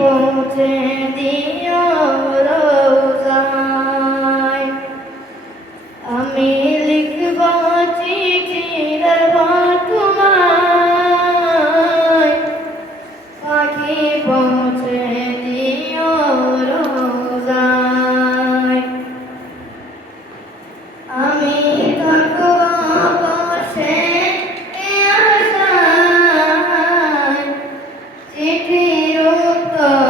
পৌঁছে দিও I.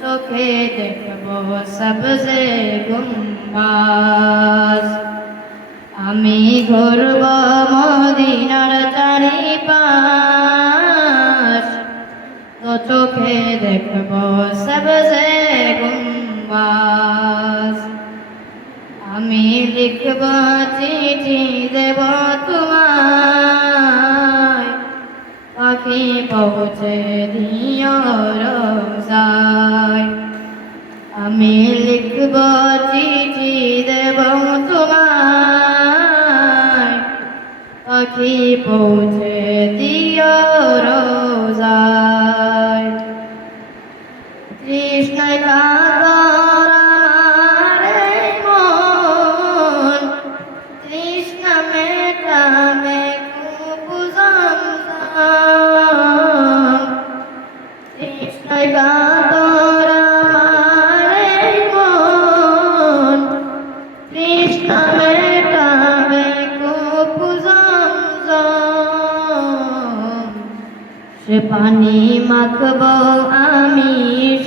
চোখে দেখব সবজে গুম্বাস আমি ঘুরব মদিনার চারিপাশ। তো চোখে দেখব সবজে গুম্বাস আমি লিখব চিঠি দেব পাখি পৌঁছে দিও রোজায়। আমি লিখব চিঠি দেব তোমার পাখি পৌঁছে দিও রোজায়। কৃষ্ণায় পানি মাখব আমি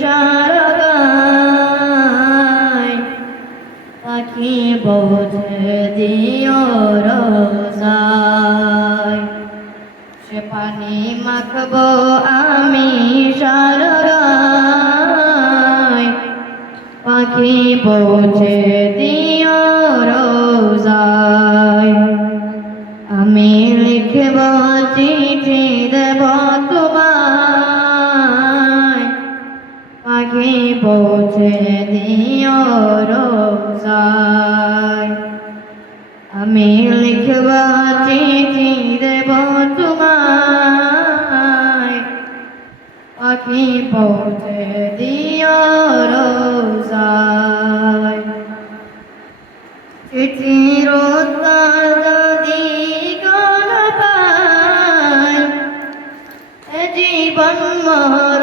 সারগায়। পাখি বোঝে দিও রোজায়। সে পানি মাখব আমি সারগায়। পাখি বোঝে পাখি পৌঁছে দিও রোজায়। আমি লিখব চিঠি দেব তোমায়। পাখি পৌঁছে দিও রোজায়। চিঠির উত্তর যদি জীবন মরণ